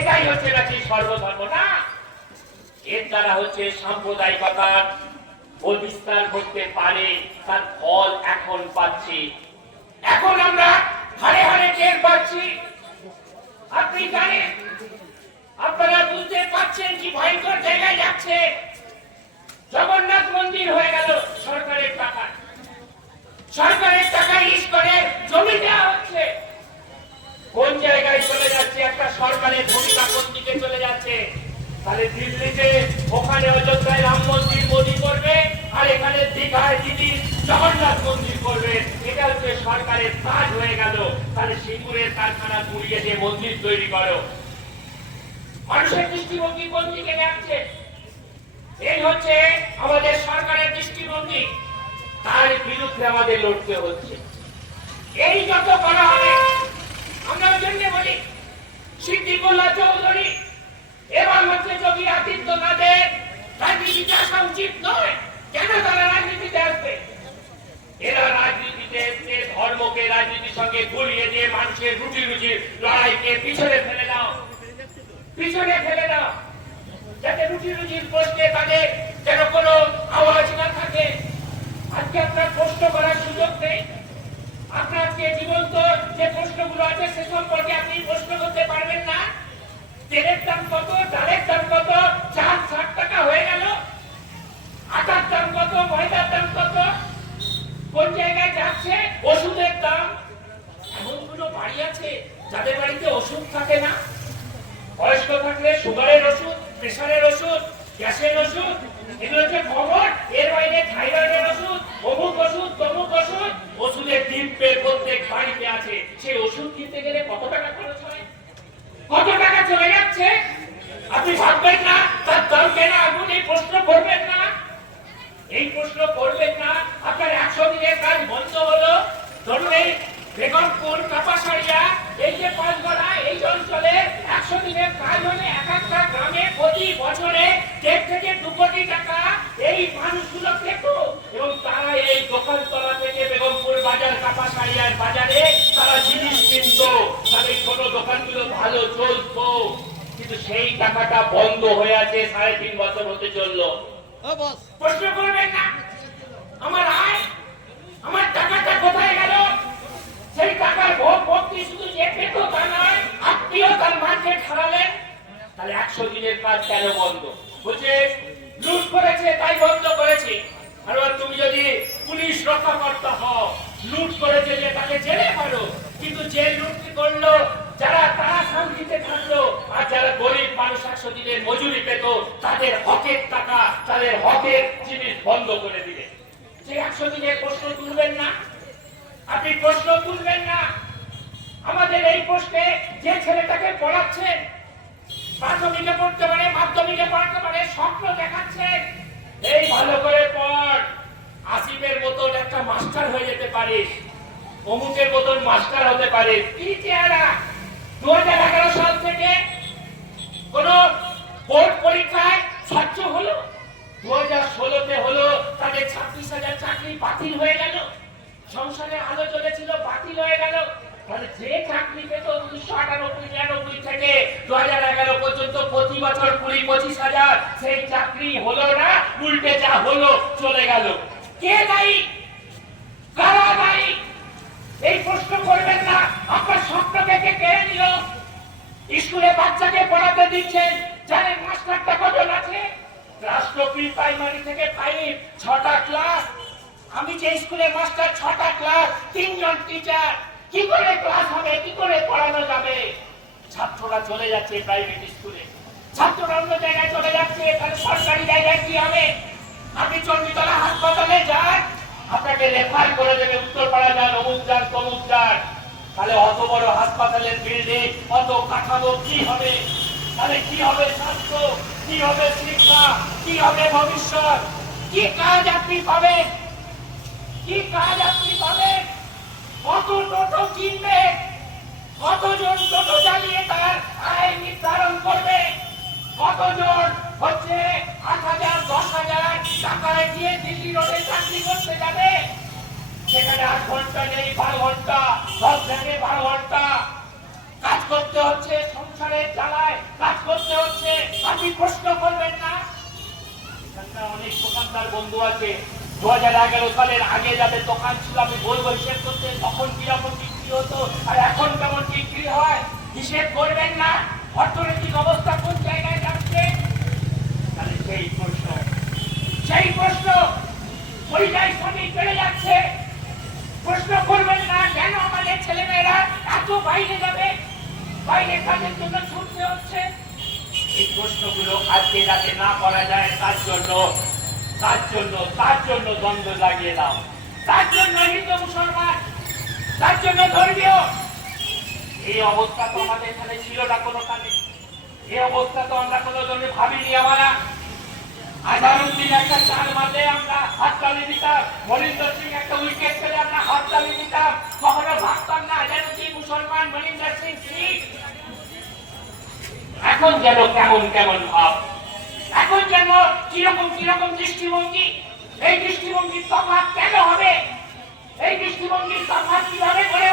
এটাই হচ্ছে নাকি সর্বধর্ম, না? এর দ্বারা হচ্ছে সাম্প্রদায়িকতার বিস্তার করতে পারে, তার ফল এখন পাচ্ছি। এখন আমরা হারে হারে টের পাচ্ছি। আপনি জানেন, আপনারা বুঝতে পারছেন কি ভয়ঙ্কর জায়গায় যাচ্ছে। জগন্নাথ মন্দির হয়ে গেল সরকারের টাকা। সরকারের টাকা ইস করে জমি দেওয়া হচ্ছে কোন জায়গায় চলে যাচ্ছে একটা সরকারের ভূমিকা কোন দিকে চলে যাচ্ছে? তাহলে দিল্লিতে, ওখানে অযোধ্যায় রাম মন্দির মোদী করবে, আর এখানে দীঘায় দিদি জগন্নাথ মন্দির করবে। এটা হচ্ছে সরকারের কাজ হয়ে গেল। তাহলে সিঙ্গুরের কারখানা গুড়িয়ে দিয়ে মন্দির তৈরি করো। মানুষের দৃষ্টিভঙ্গি কোন দিকে যাচ্ছে? এই হচ্ছে আমাদের সরকারের দৃষ্টিভঙ্গি। তার বিরুদ্ধে আমাদের লড়তে হচ্ছে। এই যত করা হবে, আমরা জন্য বলি সিদ্দিকুল্লাহ চৌধুরী। এবং হচ্ছে যোগী আদিত্যনাথের রাজনীতিতে আসা উচিত নয়। কেন তারা রাজনীতিতে আসবে? এরা রাজনীতিতে এসে ধর্মকে, রাজনীতির সঙ্গে গুলিয়ে দিয়ে মানুষের রুটি রুজির লড়াইকে পিছনে ফেলে দাও। পিছনে ফেলে দাও। যাতে রুটি রুজির প্রশ্নে তাদের যেন কোনো আওয়াজ না থাকে আজকে আপনার প্রশ্ন করার সুযোগ নেই যে জীবন্ত যে প্রশ্নগুলো আছে, সে সম্পর্কে আপনি প্রশ্ন করতে পারবেন না। তেলের দাম কত, ডালের দাম কত, চার ষাট টাকা হয়ে গেল। আটার দাম কত, ময়দার দাম কত? কোন জায়গায় যাচ্ছে? ওষুধের দাম। এমন কোনো বাড়ি আছে যাদের বাড়িতে ওষুধ থাকে না? বয়স্ক থাকলে সুগারের ওষুধ, প্রেশারের ওষুধ, গ্যাসের ওষুধ। এগুলো হচ্ছে খবর। এর বাইরে থাইরয়েডের ওষুধ, অমুক ওষুধ, তমুক ওষুধ ওষুধের ডিব্বে প্রত্যেক বাড়িতে আছে সেই ওষুধ কিনতে গেলে কত টাকা খরচ হয়? কত টাকা চলে যাচ্ছে? আপনি ভাববেন না, তার দাম কেন আগুন এই প্রশ্ন করবেন না। এই প্রশ্ন করবেন না। আপনার একশো দিনের কাজ বন্ধ হলো। ধরুন এই বেগমপুর, কাপাসারিয়া, এই যে পাঁচগড়া, এই অঞ্চলে একশো দিনের কাজ হলে এক একটা গ্রামে প্রতি বছরে দেড় থেকে দু কোটি টাকা এই মানুষগুলো পেত এবং তারা এই থেকে বেগমপুর বাজার কাপাসারিয়ার বাজারে তারা জিনিস কিনত। তাদের ছোট দোকানগুলো ভালো চলতো। কিন্তু সেই টাকাটা বন্ধ হয়ে আছে সাড়ে তিন বছর হতে চলল। প্রশ্ন করবেন না। আমার আয় আমার টাকাটা কোথায় গেল? সেই টাকার ভোগ ভক্তি শুধু যে পেত তা নয় আত্মীয় তার মাঝে খারালেন তাহলে একশো দিনের কাজ কেন বন্ধ? বলছে লুট করেছে তাই বন্ধ করেছি। আর তুমি যদি পুলিশ রক্ষাকর্তা হও। লুট করেছে যে তাকে জেলে মারো কিন্তু যে লুট করল, যারা তারা শান্তিতে থাকল, আর যারা গরিব মানুষ একশো দিনের মজুরি পেত, তাদের হকের টাকা, তাদের হকের জিনিস বন্ধ করে দিলে। যে একশো দিনের প্রশ্ন তুলবেন না। আপনি প্রশ্ন তুলবেন না। আমাদের এই প্রশ্নে যে ছেলেটাকে পড়াচ্ছেন প্রাথমিকে পড়তে পারে, মাধ্যমিকে পড়তে পারে, স্বপ্ন দেখাচ্ছেন এই ভালো করে পড়। আসিফের মতন একটা মাস্টার হয়ে যেতে পারিস, অমুকের মতন মাস্টার হতে পারে কি চেহারা? দু হাজার এগারো সাল থেকে কোন বোর্ড পরীক্ষায় স্বচ্ছ হলো? দু হাজার ষোলোতে হলো তাদের ছাব্বিশ হাজার চাকরি বাতিল হয়ে গেল। সংসারে আলো চলেছিল বাতিল হয়ে গেল। তাহলে যে চাকরি পেত উনিশশো আটানব্বই, নিরানব্বই থেকে দু হাজার এগারো পর্যন্ত প্রতি বছর কুড়ি, পঁচিশ হাজার। সেই চাকরি হলো না, উল্টে যা হলো, চলে গেল কে দায়ী কারা দায়ী এই প্রশ্ন করবেন না আপনার স্বপ্নকে কে কেড়ে নিল স্কুলে বাচ্চাকে পড়াতে দিচ্ছেন। জানেন মাস্টারটা কজন আছে? ক্লাস প্রি প্রাইমারি থেকে ফাইভ ছটা ক্লাস আমি যে স্কুলে মাস্টার ছটা ক্লাস তিনজন টিচার কি করে ক্লাস হবে? কি করে পড়ানো যাবে? ছাত্ররা চলে যাচ্ছে প্রাইভেট স্কুলে ছাত্ররা অন্য জায়গায় চলে যাচ্ছে। তাহলে সরকারি জায়গায় কি হবে? আপনি চণ্ডীতলা হাসপাতালে যান। আপনাকে রেফার করে দেবে, উত্তরপাড়া যান, অমুক যান, তমুক যান। তাহলে অত বড় হাসপাতালের বিল্ডিং অত কাঠামো কি হবে? তাহলে কি হবে স্বাস্থ্য? কি হবে শিক্ষা? কি হবে ভবিষ্যৎ? কি কাজ আপনি পাবেন? কি কাজ আপনি পাবেন? কত টোটো কিনবে? কতজন টোটো চালিয়ে তার আয় নির্ধারণ করবে? কতজন হচ্ছে আট হাজার, দশ হাজার টাকায় দিয়ে দিল্লি রোডে চাকরি করতে যাবে? সেখানে আট ঘণ্টা নেই, বারো ঘণ্টা, দশ থেকে বারো ঘণ্টা। করতে হচ্ছে সংসার সংসারের জ্বালায় কাজ করতে হচ্ছে, আপনি প্রশ্ন করবেন না। অনেক দোকানদার বন্ধু আছে। দু হাজার এগারো সালের আগে যাদের দোকান ছিল, আমি বলব, হিসেব করতে তখন কীরকম বিক্রি হতো আর এখন কেমন বিক্রি হয়, হিসেব করবেন না। অর্থনৈতিক অবস্থা কোন জায়গায় যাচ্ছে? তাহলে সেই প্রশ্ন। সেই প্রশ্ন, পরিযায়ী শ্রমিক বেড়ে যাচ্ছে। প্রশ্ন করবেন না, কেন আমাদের ছেলেমেয়েরা এত বাইরে যাবে? বাইরে কাজের জন্য ছুটতে হচ্ছে। এই প্রশ্নগুলো আজকে যাতে না করা যায়, তার জন্য তার জন্য তার জন্য দ্বন্দ্ব লাগিয়ে দাও। তার জন্য হিন্দু মুসলমান তার জন্য ধর্মীয়। এই অবস্থা তো আমাদের এখানে ছিল না কোনো কালে এই অবস্থা তো আমরা কোনো জন্য ভাবিনি আমরা। আজারুদ্দিন একটা চার মারলে আমরা হাততালি দিতাম, মনিন্দর সিং একটা উইকেট পেলে আমরা হাততালি দিতাম, কখনো ভাবতাম না আজারুদ্দিন মুসলমান মনিন্দর সিং শিখ। এখন যেন কেমন কেমন ভাব। এখন যেন কীরকম কীরকম দৃষ্টিভঙ্গি, এই দৃষ্টিভঙ্গির তফাৎ কেন হবে? এই দৃষ্টিভঙ্গির তফাৎ কীভাবে গড়ে